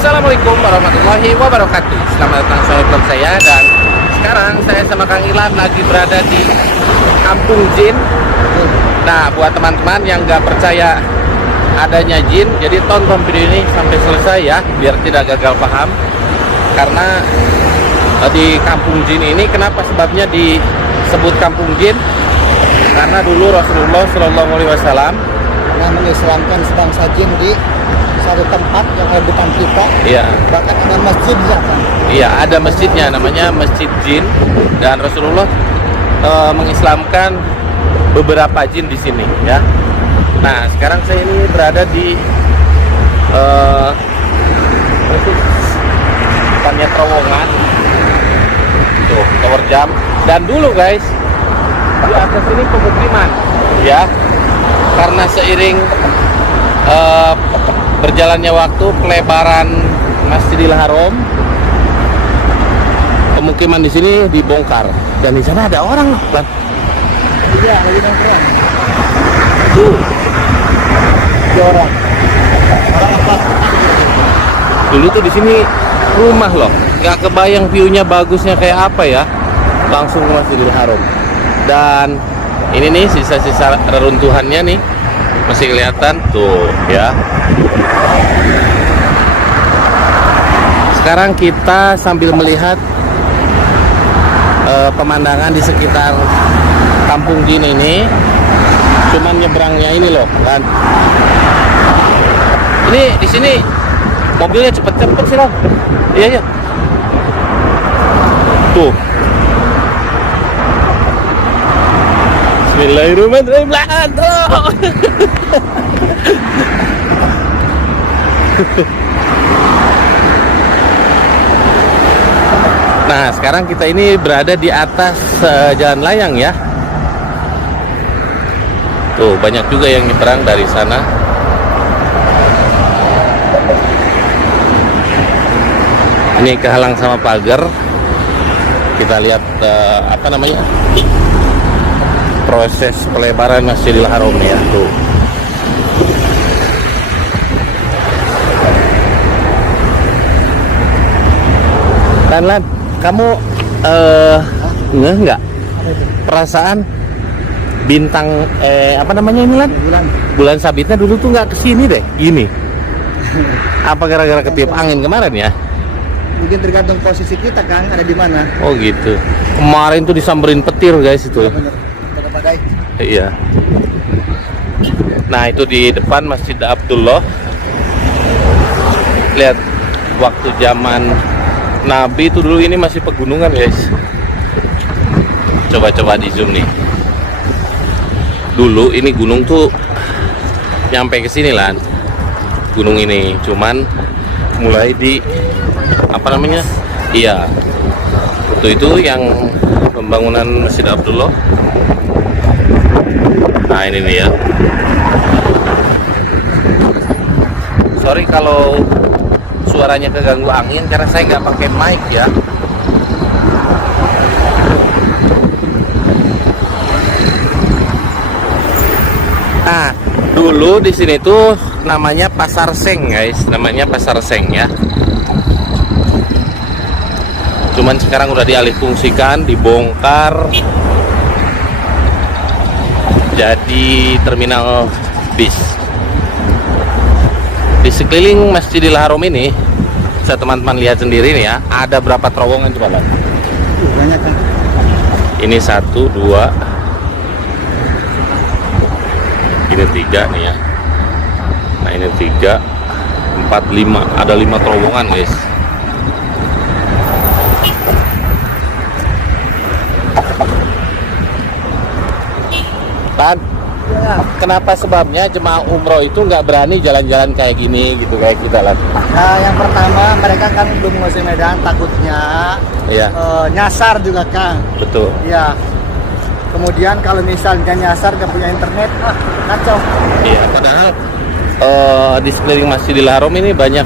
Assalamualaikum warahmatullahi wabarakatuh. Selamat datang sore vlog saya. Dan sekarang saya sama Kang Ilan lagi berada di Kampung Jin. Nah, buat teman-teman yang nggak percaya adanya jin, jadi tonton video ini sampai selesai ya, biar tidak gagal paham. Karena di Kampung Jin ini, kenapa sebabnya disebut Kampung Jin? Karena dulu Rasulullah Shallallahu Alaihi Wasallam mengislamkan sebangsa jin di satu tempat yang ada depan kita. Iya. Bahkan ada masjidnya kan. Iya, ada masjidnya, namanya Masjid Jin. Dan Rasulullah mengislamkan beberapa jin di sini ya. Nah, sekarang saya ini berada di depannya terowongan. Tuh, tower jam. Dan dulu guys, di atas ini pemukiman ya. Karena seiring berjalannya waktu, pelebaran Masjidil Haram, pemukiman di sini dibongkar. Dan di sana ada orang loh, Lan. Iya, lagi nongkrong. Tuh, Ada orang. Orang apa? dulu tuh di sini rumah loh. Nggak kebayang view-nya bagusnya kayak apa ya. Langsung ke Masjidil Haram. Dan ini nih sisa-sisa reruntuhannya nih, masih kelihatan tuh ya. Sekarang kita sambil melihat pemandangan di sekitar Kampung Jin ini. Cuman nyebrangnya ini loh kan. Ini di sini mobilnya cepet-cepet sih loh. Iya iya. Tuh. Bismillahirrahmanirrahim. Nah, sekarang kita ini berada di atas jalan layang ya. Tuh, banyak juga yang nyebrang dari sana. Ini kehalang sama pagar. Kita lihat apa namanya? Proses pelebaran Masjidil Haram ya tuh. Lan, kamu nggak perasaan bintang apa namanya ini Lan? Bulan sabitnya dulu tuh nggak kesini deh, gini. Apa gara-gara ketiup angin kemarin ya? Mungkin tergantung posisi kita kan, ada di mana. Oh gitu. Kemarin tuh disamberin petir guys itu. Bener. Ada badai. Iya. Nah, itu di depan Masjid Abdullah. Lihat, waktu zaman Nabi itu dulu ini masih pegunungan guys. Coba-coba di zoom nih. Dulu ini gunung tuh nyampe ke sini lah. Gunung ini cuman mulai di apa namanya? Iya. Itu yang pembangunan Masjid Abdullah. Nah, ini nih ya. Sorry kalau suaranya keganggu angin karena saya nggak pakai mic ya. Nah, dulu di sini tuh namanya Pasar Seng guys, namanya Pasar Seng ya. Cuman sekarang udah dialihfungsikan, dibongkar jadi terminal bis. Di sekeliling Masjidil Haram ini, bisa teman-teman lihat sendiri nih ya, ada berapa terowongan coba Lan? Banyak kan. Ini 1, 2, ini 3 nih ya. Nah, ini 3, 4, 5, ada 5 terowongan guys. Lan, kenapa sebabnya jemaah umroh itu nggak berani jalan-jalan kayak gini gitu kayak kita Lan? Nah, yang pertama mereka kan belum menguasai medan, takutnya Iya, nyasar juga kan. betul. Iya. Kemudian kalau misalnya nyasar nggak punya internet, kacau. Iya, padahal di sekeliling Masjidil Haram ini banyak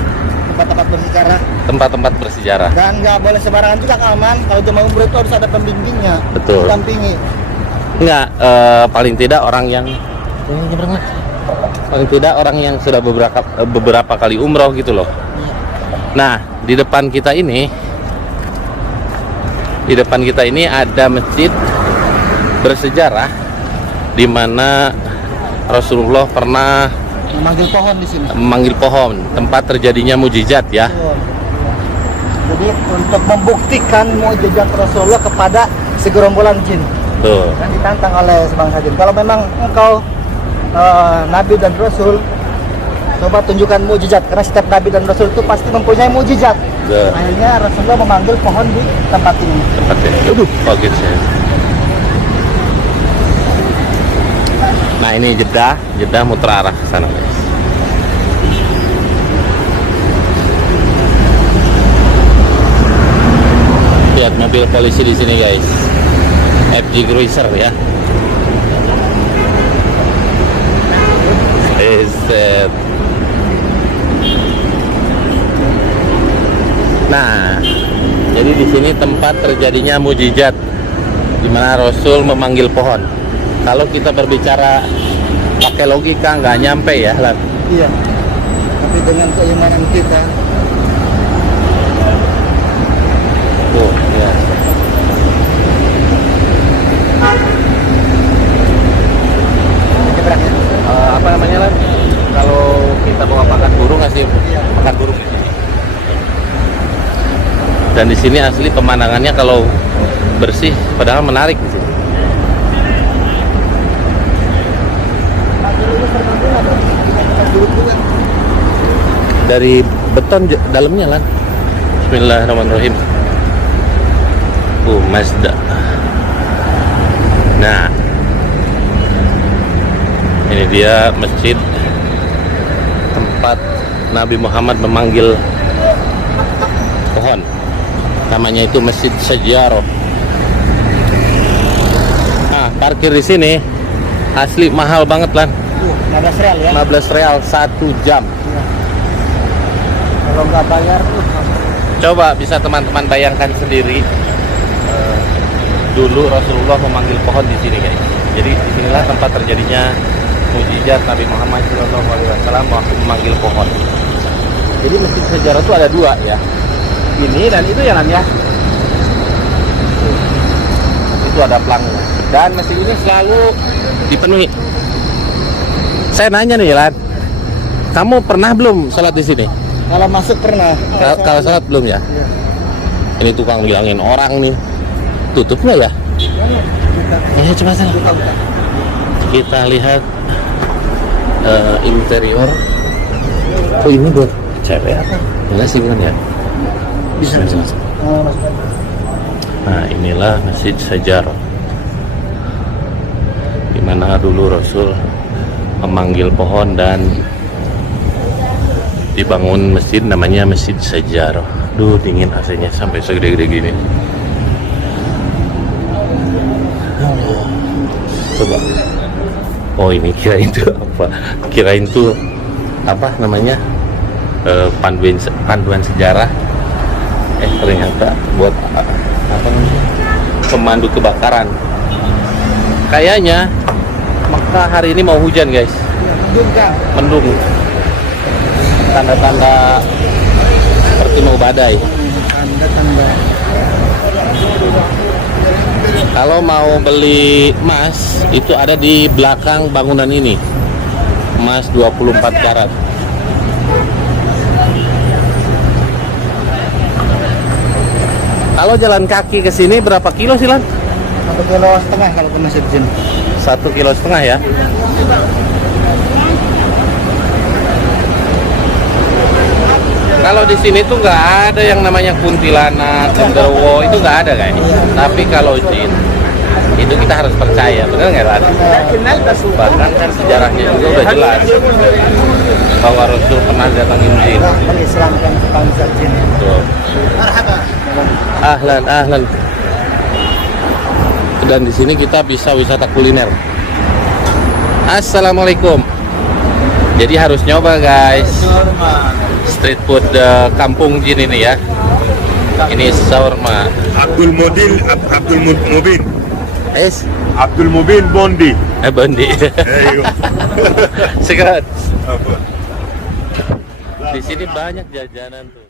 Tempat-tempat bersejarah. tempat-tempat bersejarah. Dan nggak boleh sembarangan juga kan, aman. Kalau jemaah umroh itu harus ada pembimbingnya. Betul. Dampingi. Enggak, paling tidak orang yang paling tidak orang yang sudah beberapa kali umroh gitu loh. Nah, di depan kita ini ada masjid bersejarah di mana Rasulullah pernah Memanggil pohon di sini. memanggil pohon, tempat terjadinya mujizat ya. Jadi untuk membuktikan mukjizat Rasulullah kepada segerombolan jin. Tuh. Dan ditantang oleh sebangsa jin. Kalau memang engkau Nabi dan Rasul, coba tunjukkan mukjizat. Karena setiap Nabi dan Rasul itu pasti mempunyai mukjizat. Tuh. Akhirnya Rasulullah memanggil pohon di tempat ini. Tempatnya. Aduh, kaget saya. Nah, ini Jeddah muter arah ke sana, guys. Lihat mobil polisi di sini, guys. FG Cruiser ya. Set. Nah, jadi di sini tempat terjadinya mujizat, di mana Rasul memanggil pohon. Kalau kita berbicara pakai logika nggak nyampe ya, Lan. Iya. Tapi dengan keimanan kita, Tuh, ya. gerak ya. Apa namanya, Lan? Kalau kita bawa pakan burung ngasih makan burung. Dan di sini asli pemandangannya kalau bersih, padahal menarik di sini. Dari beton dalamnya, Lan. Bismillahirrahmanirrahim. Mazda. Nah, ini dia masjid tempat Nabi Muhammad memanggil pohon. Namanya itu Masjid Sajarah. Nah, parkir di sini asli mahal banget, Lan. 15 real ya. 15 real 1 jam. Kalau nggak bayar tuh. Coba bisa teman-teman bayangkan sendiri. Dulu Rasulullah memanggil pohon di sini, guys. Jadi disinilah tempat terjadinya mujizat Nabi Muhammad SAW waktu memanggil pohon. Jadi masjid sejarah itu ada dua ya. Ini dan itu ya, Lan ya. Itu ada pelangnya. Dan masjid ini selalu dipenuhi. Saya nanya nih, Lan. Kamu pernah belum sholat di sini? Kalau masuk pernah. Kalau sholat belum ya? Iya. Ini tukang bilangin orang nih. Tutup nggak ya? Ya coba sana. Kita lihat interior. Oh, ini buat cewek apa? Enggak sih, bukan ya? Bisa. Nah, inilah Masjid Sajarah, di mana dulu Rasul memanggil pohon dan dibangun masjid namanya Masjid Sajarah. Duh, dingin AC-nya sampai segede-gede gini. Coba. Oh, ini kirain itu apa? Kirain itu apa namanya? Panduan sejarah. Ternyata buat apa namanya? Pemandu kebakaran. Kayaknya Mekah hari ini mau hujan, guys. Mendung. Tanda-tanda seperti mau badai. Tanda-tanda. Kalau mau beli emas itu ada di belakang bangunan ini. Emas 24 karat. Kalau jalan kaki ke sini berapa kilo sih, Lan? 1,5 kilo kalau ke Masjid Jin. 1,5 kilo ya. Kalau di sini tuh nggak ada yang namanya kuntilanak, genderuwo, itu nggak ada, guys. Tapi kalau jin itu kita harus percaya, benar nggak, Lan? Bahkan kan sejarahnya juga udah jelas bahwa Rasul pernah datangin jin. Mengislamkan sebangsa jin. Tuh. Ahlan. Dan di sini kita bisa wisata kuliner. Assalamualaikum. Jadi harus nyoba, guys. Street food Kampung Jin ini ya. Ini shawarma. Abdul Mubin Es Abdul Mubin Bondi. Bondi. Ayo. Sekarang Apa? di sini banyak jajanan tuh.